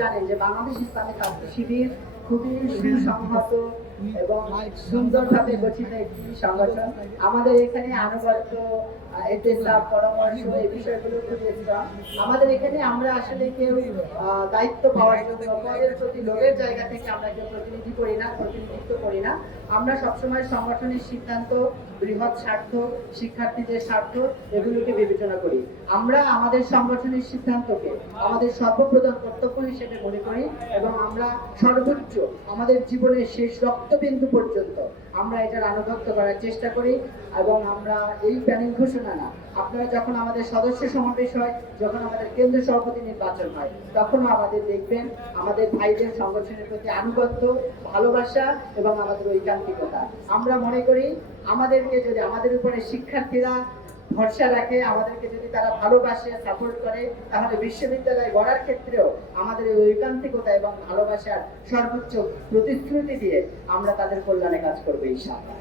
জানেন যে বাংলাদেশ ইসলামী শিবির খুবই সুসংহত এবং সুন্দরভাবে গঠিত একটি সংগঠন। আমাদের এখানে আনুগত্য আমাদের এখানে আমরা আসলে কেউ দায়িত্ব পাওয়ার জন্য প্রতি লোকের জায়গা থেকে আমরা কেউ প্রতিনিধি করি না, প্রতিনিধিত্ব করি না। আমরা সবসময় সংগঠনের সিদ্ধান্ত, বৃহৎ স্বার্থ, শিক্ষার্থীদের স্বার্থ এগুলোকে বিবেচনা করি। আমরা আমাদের সংগঠনের সিদ্ধান্তকে, আমাদের সর্বপ্রধান কর্তব্য হিসেবে মনে করি এবং আমরা সর্বোচ্চ আমাদের জীবনের শেষ রক্তবিন্দু পর্যন্ত আমরা এটার আনুগত্য করার চেষ্টা করি এবং আমরা এই প্যানেল ঘোষণা না। আপনারা যখন আমাদের সদস্য সমাবেশ হয়, যখন আমাদের কেন্দ্র সভাপতি নির্বাচন হয় তখনও আমাদের দেখবেন আমাদের ভাইদের সংগঠনের প্রতি আনুগত্য, ভালোবাসা এবং আমাদের ঐকান্তিকতা আমরা মনে করি আমাদেরকে যদি আমাদের উপরে শিক্ষার্থীরা ভরসা রাখে, আমাদেরকে যদি তারা ভালোবাসে সাপোর্ট করে, তাহলে বিশ্ববিদ্যালয় গড়ার ক্ষেত্রেও আমাদের এই ঐকান্তিকতা এবং ভালোবাসার সর্বোচ্চ প্রতিশ্রুতি দিয়ে আমরা তাদের কল্যাণে কাজ করব, ইনশাআল্লাহ।